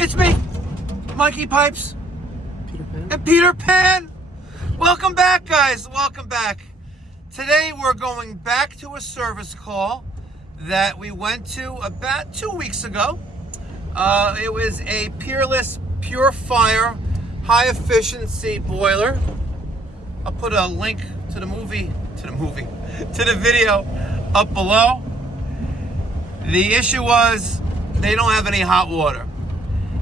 It's me, Mikey Pipes, and Peter Pan. Welcome back, guys. Welcome back. Today we're going back to a service call that we went to about 2 weeks ago. It was a Peerless PureFire high efficiency boiler. I'll put a link to the video up below. The issue was they don't have any hot water.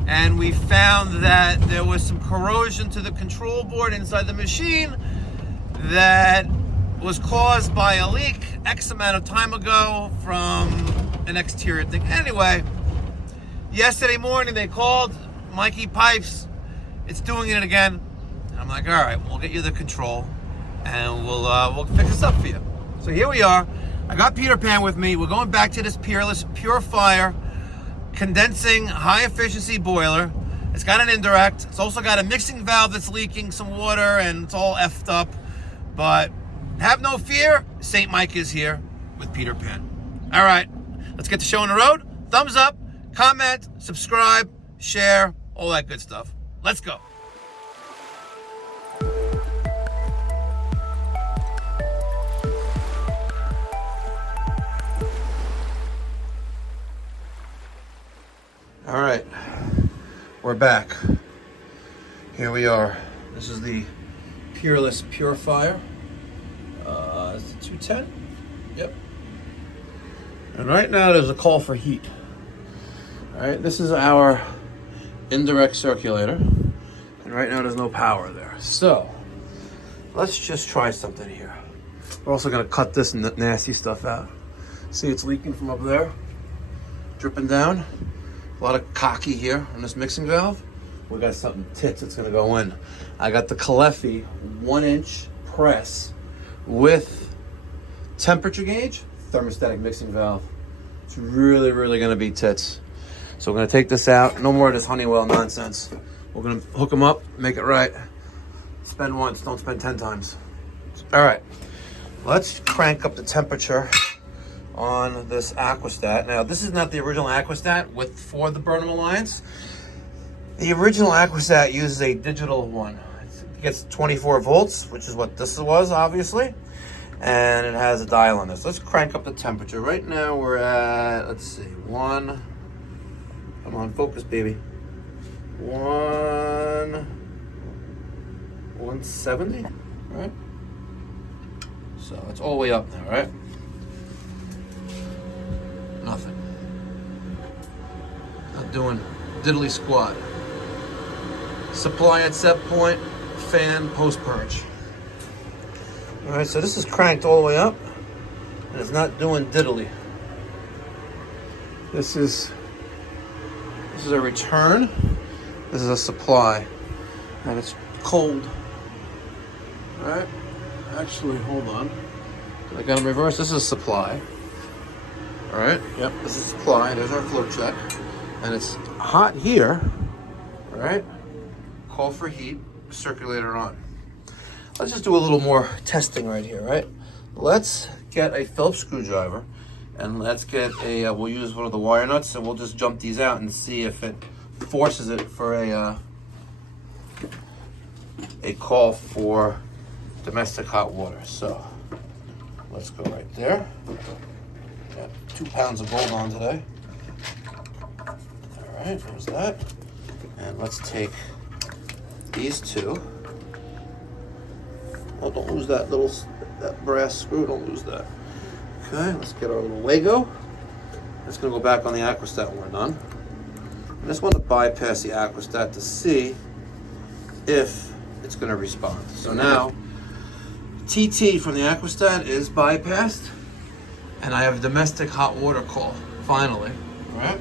And we found that there was some corrosion to the control board inside the machine that was caused by a leak X amount of time ago from an exterior thing. Anyway, yesterday morning they called Mikey Pipes. It's doing it again. And I'm like, all right, we'll get you the control and we'll fix this up for you. So here we are. I got Peter Pan with me. We're going back to this Peerless PureFire condensing high efficiency boiler. It's got an indirect. It's also got a mixing valve that's leaking some water and it's all effed up. But have no fear, St. Mike is here with Peter Pan. All right, let's get the show on the road. Thumbs up, comment, subscribe, share, all that good stuff. Let's go. All right, we're back. Here we are. This is the Peerless PureFire. It's the 210. Yep. And right now there's a call for heat. All right, this is our indirect circulator. And right now there's no power there. So let's just try something here. We're also gonna cut this nasty stuff out. See, it's leaking from up there, dripping down. A lot of cocky here on this mixing valve. We got something tits that's gonna go in. I got the Caleffi 1-inch press with temperature gauge, thermostatic mixing valve. It's really, really gonna be tits. So we're gonna take this out. No more of this Honeywell nonsense. We're gonna hook them up, make it right. Spend once, don't spend 10 times. All right, let's crank up the temperature on this Aquastat. Now, this is not the original Aquastat for the Burnham Alliance. The original Aquastat uses a digital one. It gets 24 volts, which is what this was, obviously. And it has a dial on this. Let's crank up the temperature. Right now we're at, let's see, come on, focus, baby. 170, right? So it's all the way up now, right? Nothing. Not doing diddly squat. Supply at set point, fan post purge. All right, so this is cranked all the way up, and it's not doing diddly. This is a return. This is a supply, and it's cold. All right. Actually, hold on. I got them reversed. This is supply. All right, yep, this is supply. There's our flow check. And it's hot here, all right? Call for heat, circulator on. Let's just do a little more testing right here, right? Let's get a Phillips screwdriver and let's get we'll use one of the wire nuts and we'll just jump these out and see if it forces it for a call for domestic hot water. So let's go right there. Got 2 pounds of gold on today. All right, there's that. And let's take these two. Oh, don't lose that that brass screw, don't lose that. Okay, let's get our little Lego. It's gonna go back on the Aquastat when we're done. I just want to bypass the Aquastat to see if it's gonna respond. So now, TT from the Aquastat is bypassed. And I have a domestic hot water call, finally, all right?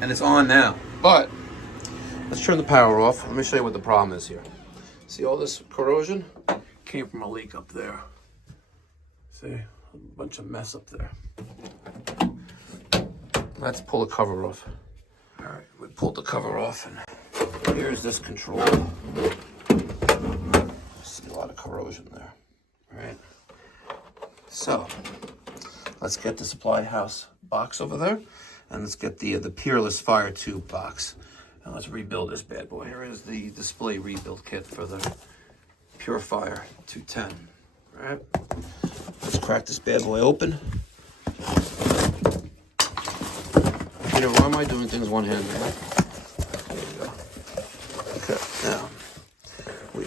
And it's on now, but let's turn the power off. Let me show you what the problem is here. See all this corrosion? Came from a leak up there. See, a bunch of mess up there. Let's pull the cover off. All right, we pulled the cover off, and here's this control. See a lot of corrosion there, all right? So, let's get the supply house box over there And let's get the Peerless Fire Tube box. And let's rebuild this bad boy. Here is the display rebuild kit for the PureFire 210. All right, let's crack this bad boy open. You know, why am I doing things one-handed? There we go. Okay, now,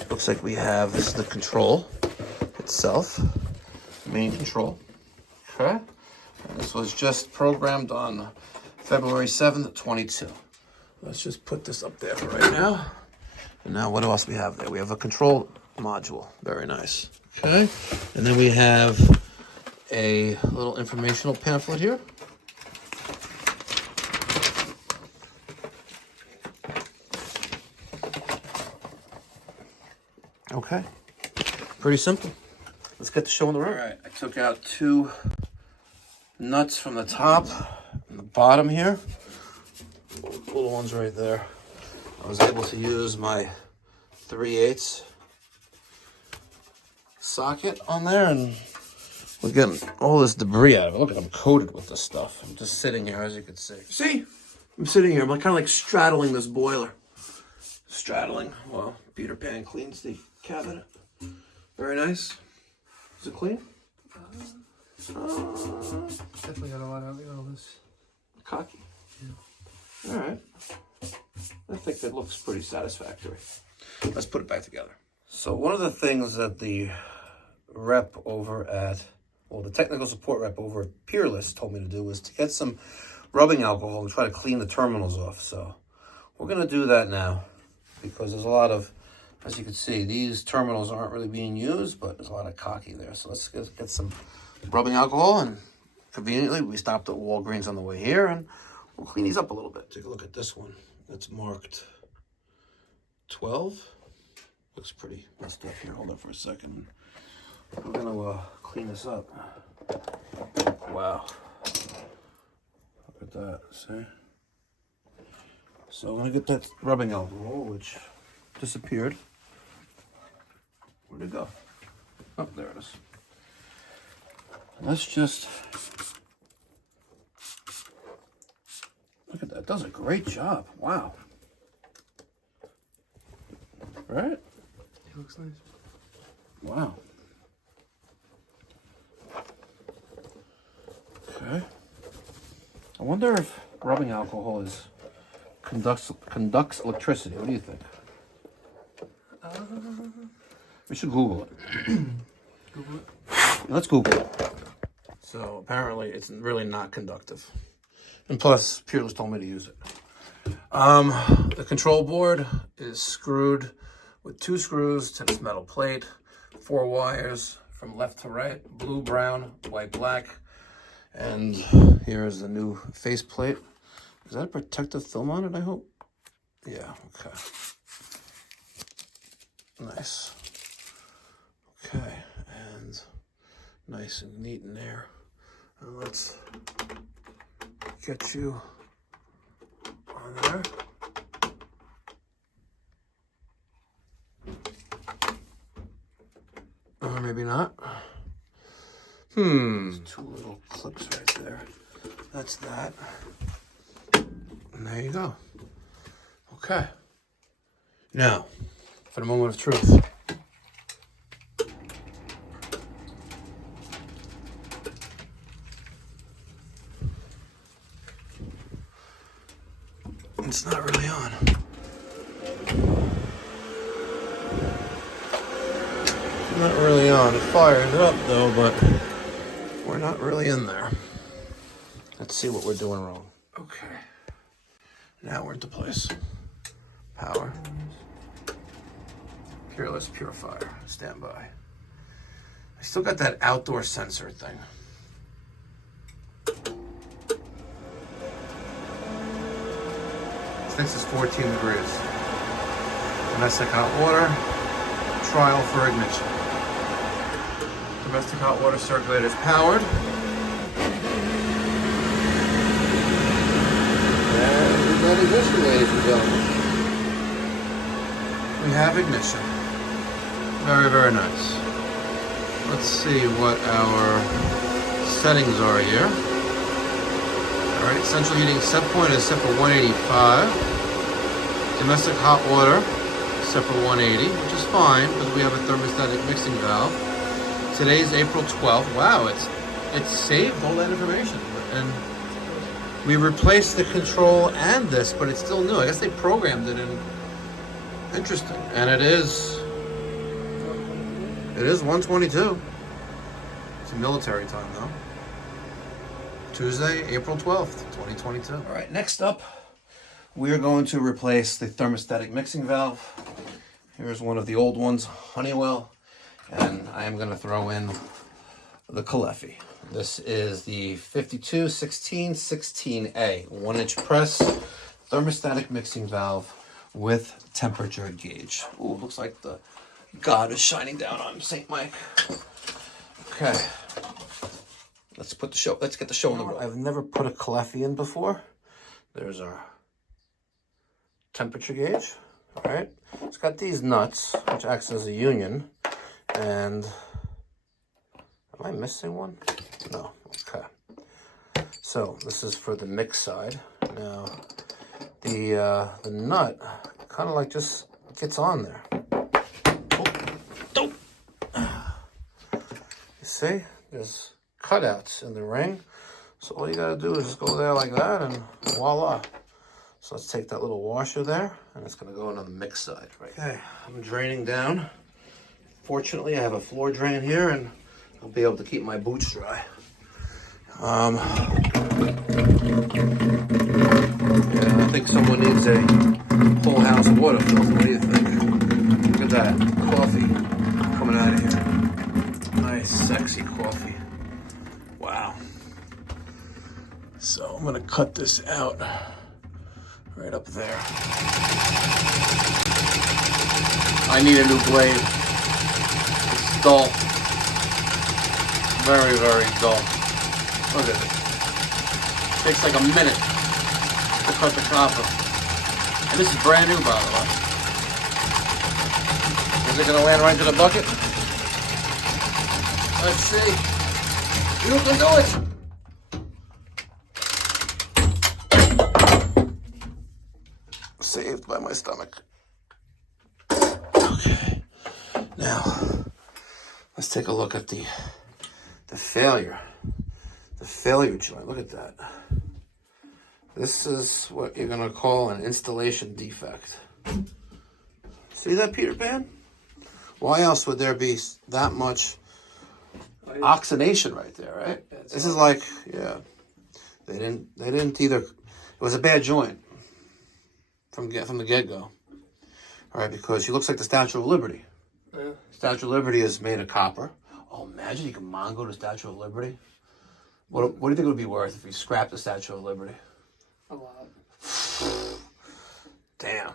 looks like we have, this is the control itself, main control. Okay, and this was just programmed on February 7th, 22. Let's just put this up there for right now. And now what else we have there? We have a control module, very nice. Okay, and then we have a little informational pamphlet here. Okay, pretty simple. Let's get the show on the road. All right, I took out 2 nuts from the top and the bottom here. Little ones right there. I was able to use my 3/8 socket on there, and we're getting all this debris out of it. Look, I'm coated with this stuff. I'm just sitting here, as you can see. See? I'm sitting here. I'm kind of like straddling this boiler. Straddling. Well, Peter Pan cleans the cabinet. Very nice. Is it clean? Definitely got a lot out of this. Cocky. Yeah. All right. I think that looks pretty satisfactory. Let's put it back together. So one of the things that the rep over at, well, the technical support rep over at Peerless told me to do was to get some rubbing alcohol and try to clean the terminals off. So we're going to do that now because there's a lot of, as you can see, these terminals aren't really being used, but there's a lot of cocky there. So let's get some rubbing alcohol, and conveniently we stopped at Walgreens on the way here, and we'll clean these up a little bit. Take a look at this one. That's marked 12. Looks pretty messed up here. Hold on for a second. We're gonna clean this up. Wow. Look at that, see? So I'm gonna get that rubbing alcohol, which disappeared. Where'd it go? Oh, there it is. Let's just, look at that. It does a great job. Wow. Right? It looks nice. Wow. Okay. I wonder if rubbing alcohol conducts electricity. What do you think? We should Google it. Google it. Let's Google it. So apparently it's really not conductive. And plus, Peerless told me to use it. The control board is screwed with 2 screws to this metal plate, 4 wires from left to right, blue, brown, white, black. And here is the new face plate. Is that a protective film on it, I hope? Yeah, okay. Nice. Okay, and nice and neat in there. And let's get you on there. Or maybe not. There's 2 little clips right there. That's that. And there you go. Okay. Now, for the moment of truth. It's not really on. It's not really on. It fired up though, but we're not really in there. Let's see what we're doing wrong. Okay. Now we're into place. Power. Peerless PureFire. Stand by. I still got that outdoor sensor thing. This is 14 degrees. Domestic hot water. Trial for ignition. Domestic hot water circulator is powered. And we've got ignition, ladies and gentlemen. We have ignition. Very, very nice. Let's see what our settings are here. Alright, central heating set point is set for 185. Domestic hot water set for 180, which is fine because we have a thermostatic mixing valve. Today's April 12th. Wow, it's saved all that information. And we replaced the control and this, but it's still new. I guess they programmed it in. Interesting. And it is 1:22. It's a military time though. Tuesday, April 12th, 2022. All right, next up, we're going to replace the thermostatic mixing valve. Here's one of the old ones, Honeywell, and I am going to throw in the Caleffi. This is the 521616A 1-inch press thermostatic mixing valve with temperature gauge. Ooh, looks like the God is shining down on St. Mike. Okay. Let's get the show on the road. I've never put a Caleffi in before. There's our temperature gauge. All right. It's got these nuts, which acts as a union. And am I missing one? No. Okay. So this is for the mix side. Now the nut kind of like just gets on there. Oh. You see? There's cutouts in the ring. So all you gotta do is just go there like that and voila. So let's take that little washer there and it's gonna go into the mix side. Right. Okay, I'm draining down. Fortunately, I have a floor drain here and I'll be able to keep my boots dry. Yeah, I think someone needs a whole house of water filter. What do you think? Look at that coffee coming out of here. Nice, sexy coffee. Wow. So I'm gonna cut this out right up there. I need a new blade. It's dull. Very, very dull. Look at it. Takes like a minute to cut the copper. And this is brand new, by the way. Is it gonna land right into the bucket? Let's see. You can do it. Saved by my stomach. Okay. Now, let's take a look at the failure. The failure joint. Look at that. This is what you're gonna call an installation defect. See that, Peter Pan? Why else would there be that much oxidation right there, right? This is like, yeah. They didn't either. It was a bad joint from the get-go. All right, because she looks like the Statue of Liberty. Yeah. Statue of Liberty is made of copper. Oh, imagine you can Mongo the Statue of Liberty. What do you think it would be worth if you scrapped the Statue of Liberty? A lot. Damn.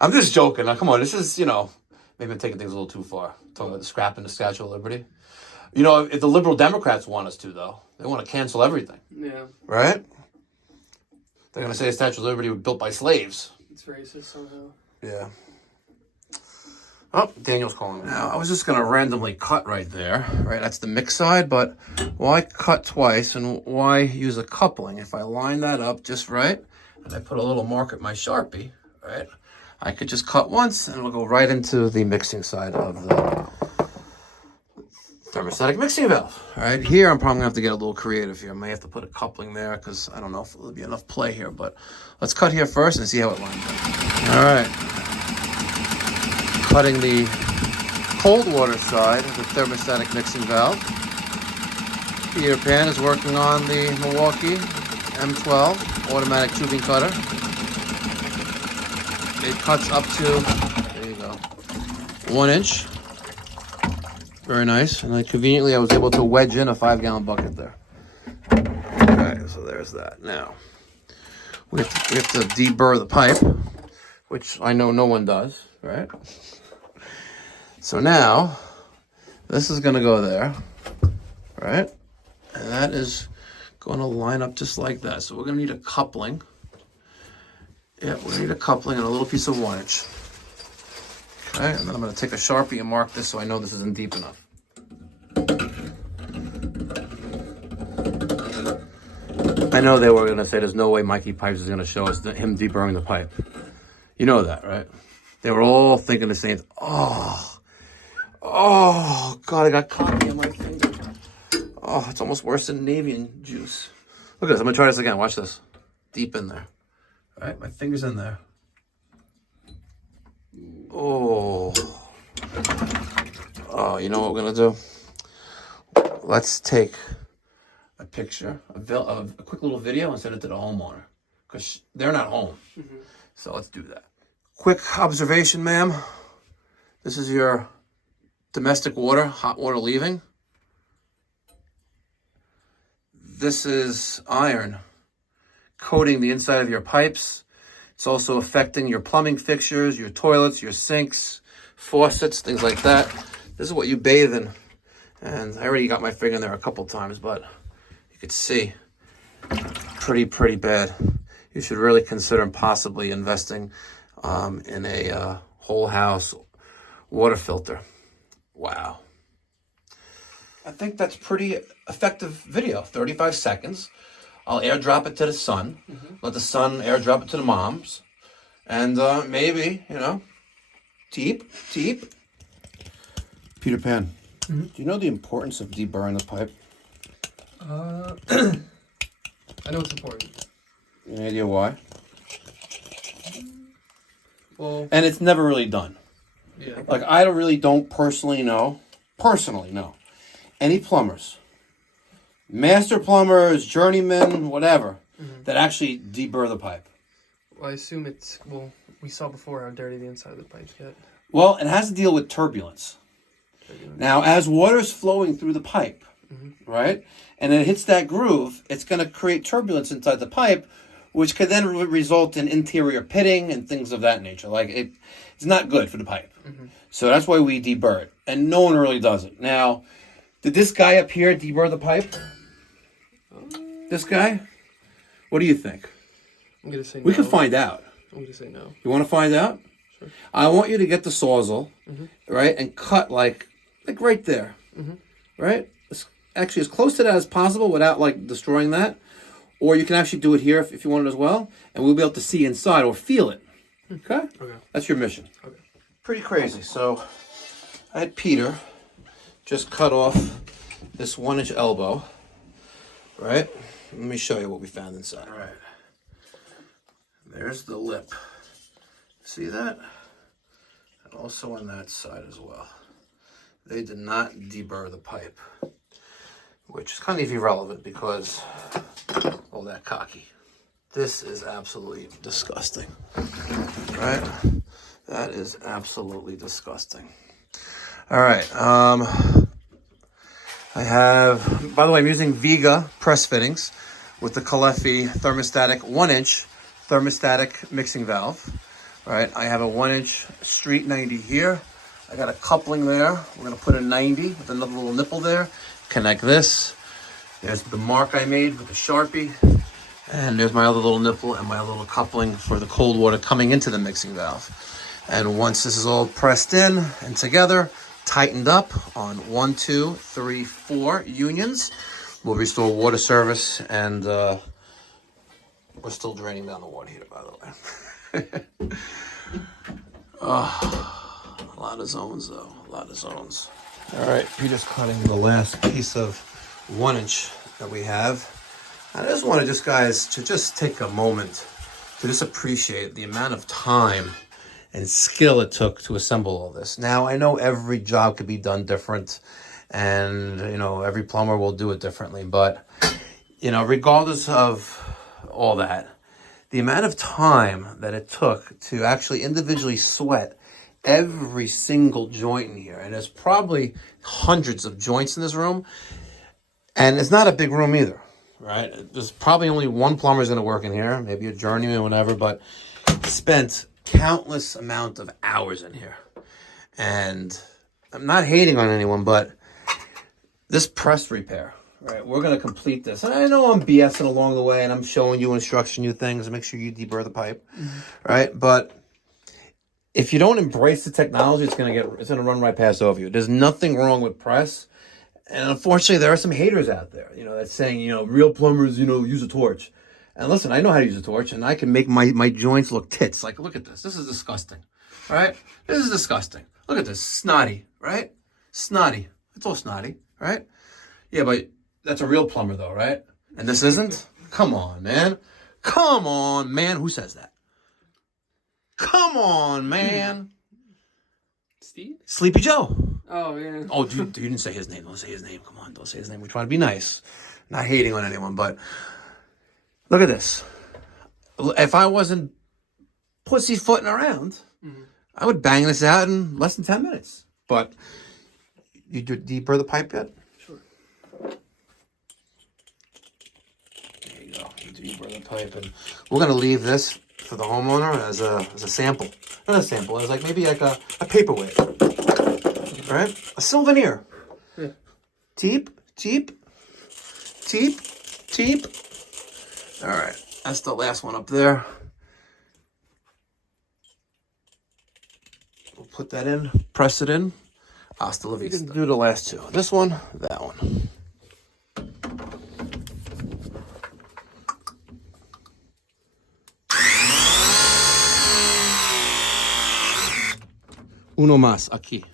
I'm just joking. Now, come on, this is, maybe I'm taking things a little too far. Talking about the scrapping the Statue of Liberty. If the liberal Democrats want us to, though, they want to cancel everything. Yeah. Right? They're going to say the Statue of Liberty was built by slaves. It's racist somehow. Yeah. Oh, Daniel's calling me. Now, I was just going to randomly cut right there. Right, that's the mix side, but why cut twice and why use a coupling? If I line that up just right, and I put a little mark at my Sharpie, right, I could just cut once and it'll go right into the mixing side of the thermostatic mixing valve. All right, here I'm probably going to have to get a little creative here. I may have to put a coupling there because I don't know if there'll be enough play here, but let's cut here first and see how it lines up. All right. Cutting the cold water side of the thermostatic mixing valve. Peter Pan is working on the Milwaukee M12 automatic tubing cutter. It cuts up to, there you go, 1 inch. Very nice. And conveniently I was able to wedge in a 5-gallon bucket there. Okay, so there's that. Now, we have to deburr the pipe, which I know no one does, right? So now, this is going to go there, right? And that is going to line up just like that. So we're going to need a coupling. Yeah, we need a coupling and a little piece of 1 inch. Okay, and then I'm going to take a Sharpie and mark this so I know this isn't deep enough. know they were going to say there's no way Mikey Pipes is going to show us him deburring the pipe. You know that, right? They were all thinking the same. Oh, God, I got coffee on my finger. Oh, it's almost worse than Navian juice. Look at this. I'm going to try this again. Watch this. Deep in there. All right, my finger's in there. Oh, you know what we're going to do? Let's take a picture, a quick little video, and send it to the homeowner because they're not home. Mm-hmm. So let's do that. Quick observation, ma'am. This is your domestic water, hot water leaving. This is iron coating the inside of your pipes. It's also affecting your plumbing fixtures, your toilets, your sinks, faucets, things like that. This is what you bathe in. And I already got my finger in there a couple times, but you could see pretty bad. You should really consider possibly investing in a whole house water filter. Wow. I think that's pretty effective video. 35 seconds. I'll airdrop it to the son. Mm-hmm. Let the son airdrop it to the moms. And maybe, teep. Peter Pan, do you know the importance of deburring the pipe? I know it's important. Any idea why? Well, and it's never really done. Yeah. Like, I don't personally know any plumbers, master plumbers, journeymen, whatever, that actually deburr the pipe. Well, I assume we saw before how dirty the inside of the pipes get. Well, it has to deal with turbulence. Now, as water's flowing through the pipe, right, and it hits that groove, it's going to create turbulence inside the pipe, which could then result in interior pitting and things of that nature. Like, it's not good for the pipe. So that's why we deburr it. And no one really does it. Now, did this guy up here deburr the pipe? This guy? What do you think? I'm going to say no. We can find out. I'm going to say no. You want to find out? Sure. I want you to get the Sawzall, right, and cut like right there, right? Actually, as close to that as possible without destroying that. Or you can actually do it here if you want it as well, and we'll be able to see inside or feel it. Okay? Okay. That's your mission. Okay. Pretty crazy. So I had Peter just cut off this 1-inch elbow, right? Let me show you what we found inside. All right. There's the lip. See that? And also on that side as well. They did not deburr the pipe, which is kind of irrelevant because all that cocky. This is absolutely disgusting, right? That is absolutely disgusting. All right. I have, by the way, I'm using Vega press fittings with the Caleffi thermostatic 1-inch thermostatic mixing valve. All right. I have a 1-inch street 90 here. I got a coupling there. We're going to put a 90 with another little nipple there. Connect this. There's the mark I made with the Sharpie. And there's my other little nipple and my other little coupling for the cold water coming into the mixing valve. And once this is all pressed in and together, tightened up on 1, 2, 3, 4 unions, we'll restore water service. And we're still draining down the water heater, by the way. A lot of zones, though. A lot of zones. All right, Peter's cutting the last piece of 1-inch that we have. I just want guys, to just take a moment to just appreciate the amount of time and skill it took to assemble all this. Now, I know every job could be done different, and, every plumber will do it differently, but, regardless of all that, the amount of time that it took to actually individually sweat every single joint in here, and there's probably hundreds of joints in this room, and it's not a big room either, right? There's probably only one plumber is going to work in here, maybe a journeyman or whatever, but spent countless amount of hours in here. And I'm not hating on anyone, but this press repair, right? We're going to complete this. And I know I'm BSing along the way, and I'm showing you, instructing you things, make sure you deburr the pipe, right? But if you don't embrace the technology, it's gonna run right past over you. There's nothing wrong with press. And unfortunately, there are some haters out there, that's saying, real plumbers, use a torch. And listen, I know how to use a torch, and I can make my joints look tits. Like, look at this. This is disgusting, right? This is disgusting. Look at this. Snotty, right? Snotty. It's all snotty, right? Yeah, but that's a real plumber, though, right? And this isn't? Come on, man. Come on, man. Who says that? Come on, man. Steve? Sleepy Joe. Oh, yeah. Oh, you didn't say his name. Don't say his name. Come on, don't say his name. We're trying to be nice. Not hating on anyone, but look at this. If I wasn't pussyfooting around, I would bang this out in less than 10 minutes. But you deeper the pipe yet? Sure. There you go. Deeper the pipe, and we're gonna leave this for the homeowner as a sample. Not a sample. As maybe like a paperweight. All right, a souvenir. Yeah. Teep. All right, that's the last one up there. We'll put that in, press it in. Hasta la vista. Do the last two. This one, that one. Uno más aquí.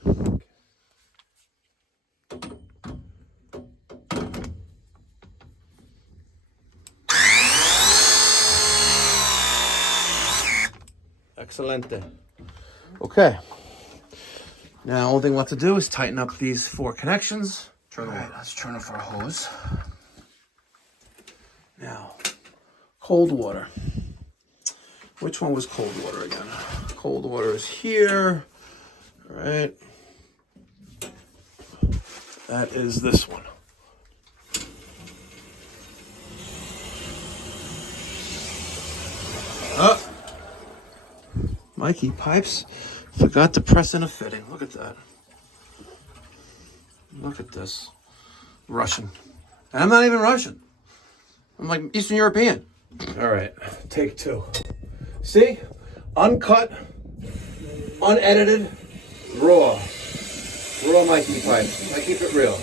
Excelente. Okay. Now, only thing left to do is tighten up these 4 connections. All right, let's turn off our hose. Now, cold water. Which one was cold water again? Cold water is here. All right. That is this one. Mikey Pipes forgot to press in a fitting. Look at that. Look at this. Russian. And I'm not even Russian. I'm like Eastern European. All right, take 2. See? Uncut, unedited, raw. Raw Mikey Pipes. I keep it real.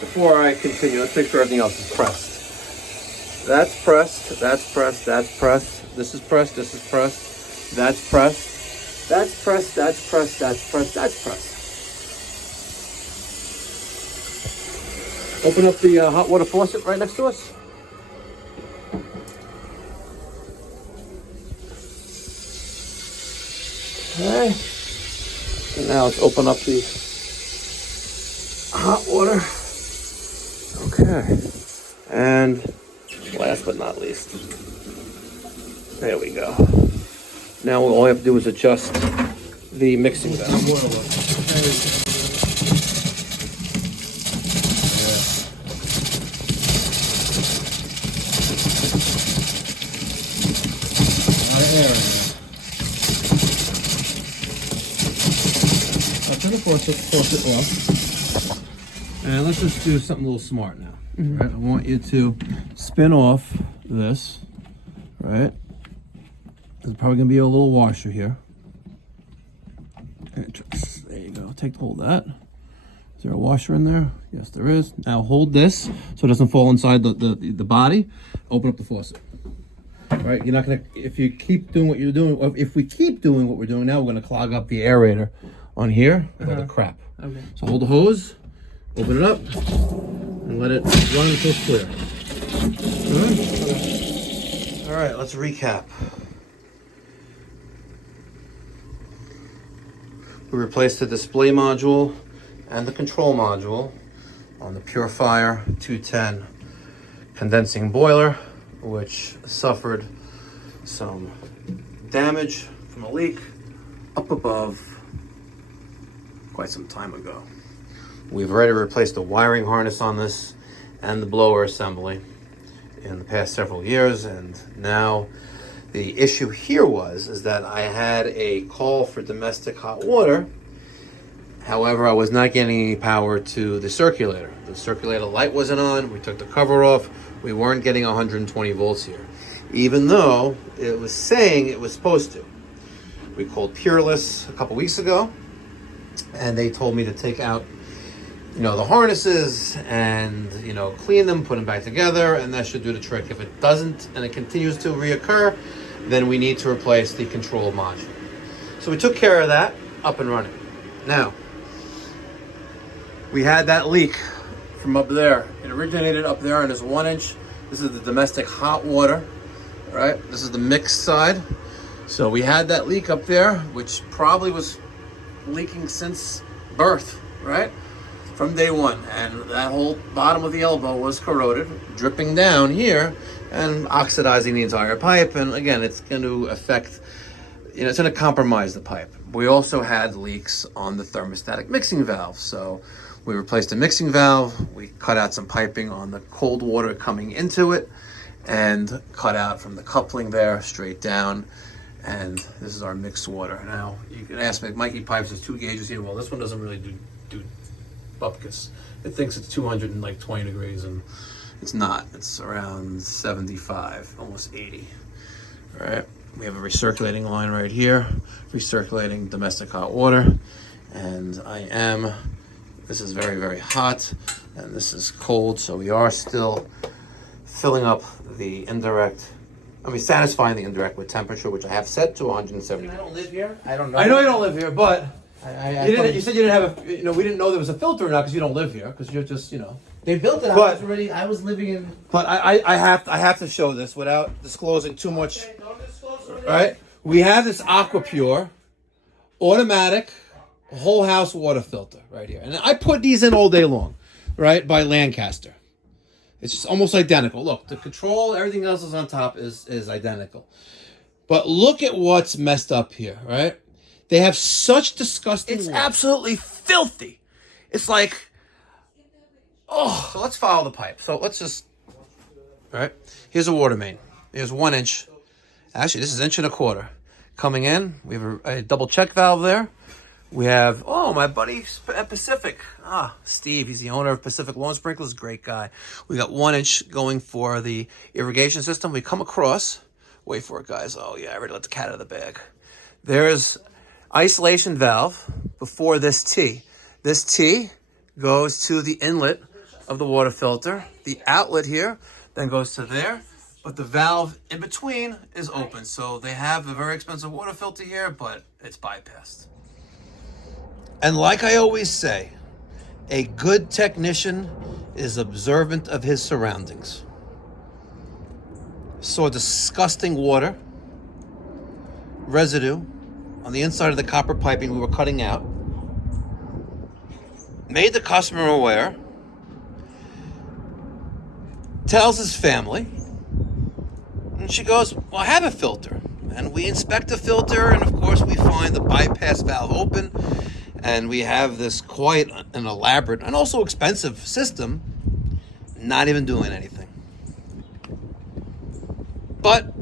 Before I continue, let's make sure everything else is pressed. That's pressed, that's pressed, that's pressed. This is pressed, this is pressed. That's pressed. That's pressed, that's pressed, that's pressed, that's pressed. Open up the hot water faucet right next to us. Okay. And now let's open up the hot water. Okay. And last but not least, there we go. Now all we have to do is adjust the mixing valve. Turn the faucet off. And let's just do something a little smart now. Right? I want you to spin off this, right? There's probably gonna be a little washer here. There you go. Take hold of that. Is there a washer in there? Yes, there is. Now hold this so it doesn't fall inside the body. Open up the faucet. All right, you're not gonna. If you keep doing what you're doing, or if we keep doing what we're doing now, we're gonna clog up the aerator on here with all the crap. Okay. So hold the hose, open it up, and let it run until it's clear. All right, let's recap. We replaced the display module and the control module on the PureFire 210 condensing boiler, which suffered some damage from a leak up above quite some time ago. We've already replaced the wiring harness on this and the blower assembly in the past several years, and now the issue here is that I had a call for domestic hot water. However, I was not getting any power to the circulator. The circulator light wasn't on. We took the cover off. We weren't getting 120 volts here, even though it was saying it was supposed to. We called Peerless a couple weeks ago, and they told me to take out you know, the harnesses and, you know, clean them, put them back together, and that should do the trick. If it doesn't and it continues to reoccur, then we need to replace the control module. So we took care of that, up and running. Now, we had that leak from up there. It originated up there on this 1 inch. This is the domestic hot water, right? This is the mixed side. So we had that leak up there, which probably was leaking since birth, right? From day one. And that whole bottom of the elbow was corroded, dripping down here and oxidizing the entire pipe. And again, it's going to affect, you know, it's going to compromise the pipe. We also had leaks on the thermostatic mixing valve. So we replaced the mixing valve. We cut out some piping on the cold water coming into it and cut out from the coupling there straight down. And this is our mixed water. Now, you can ask me, Mikey Pipes, there's 2 gauges here. Well, this one doesn't really do bupkis. It thinks it's 220 degrees, and it's not. It's around 75, almost 80. All right. We have a recirculating line right here, recirculating domestic hot water. And this is very, very hot, and this is cold, so we are still filling up the indirect. Satisfying the indirect with temperature, which I have set to 170. I don't live here. I don't know. I know you don't live here, but you said you didn't have a. You know, we didn't know there was a filter or not because you don't live here. Because you're just, you know. They built it. But, I was living in. But I have to show this without disclosing too much. Okay, don't disclose what it is. Right? We have this AquaPure automatic whole house water filter right here, and I put these in all day long, right? By Lancaster. It's just almost identical. Look, the control, everything else is on top is identical. But look at what's messed up here, right? They have such disgusting water. Absolutely filthy. It's like, oh. So let's follow the pipe. So let's just, all right? Here's a water main. Here's 1 inch. Actually, this is 1.25 inches. Coming in, we have a double check valve there. We have, my buddy Pacific. Steve, he's the owner of Pacific Lawn Sprinklers, great guy. We got 1 inch going for the irrigation system. We come across, wait for it, guys. Oh, yeah, I already let the cat out of the bag. There's isolation valve before this T. This T goes to the inlet of the water filter. The outlet here then goes to there, but the valve in between is open. So they have a very expensive water filter here, but it's bypassed. And like I always say, a good technician is observant of his surroundings. Saw disgusting water, residue on the inside of the copper piping we were cutting out. Made the customer aware. Tells his family. And she goes, well, I have a filter. And we inspect the filter, and of course we find the bypass valve open. And we have this quite an elaborate and also expensive system, not even doing anything. But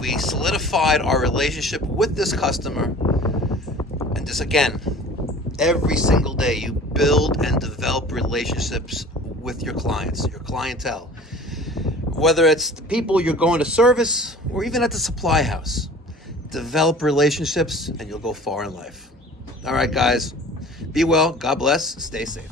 we solidified our relationship with this customer. And just again, every single day you build and develop relationships with your clients, your clientele. Whether it's the people you're going to service or even at the supply house. Develop relationships and you'll go far in life. All right, guys. Be well. God bless. Stay safe.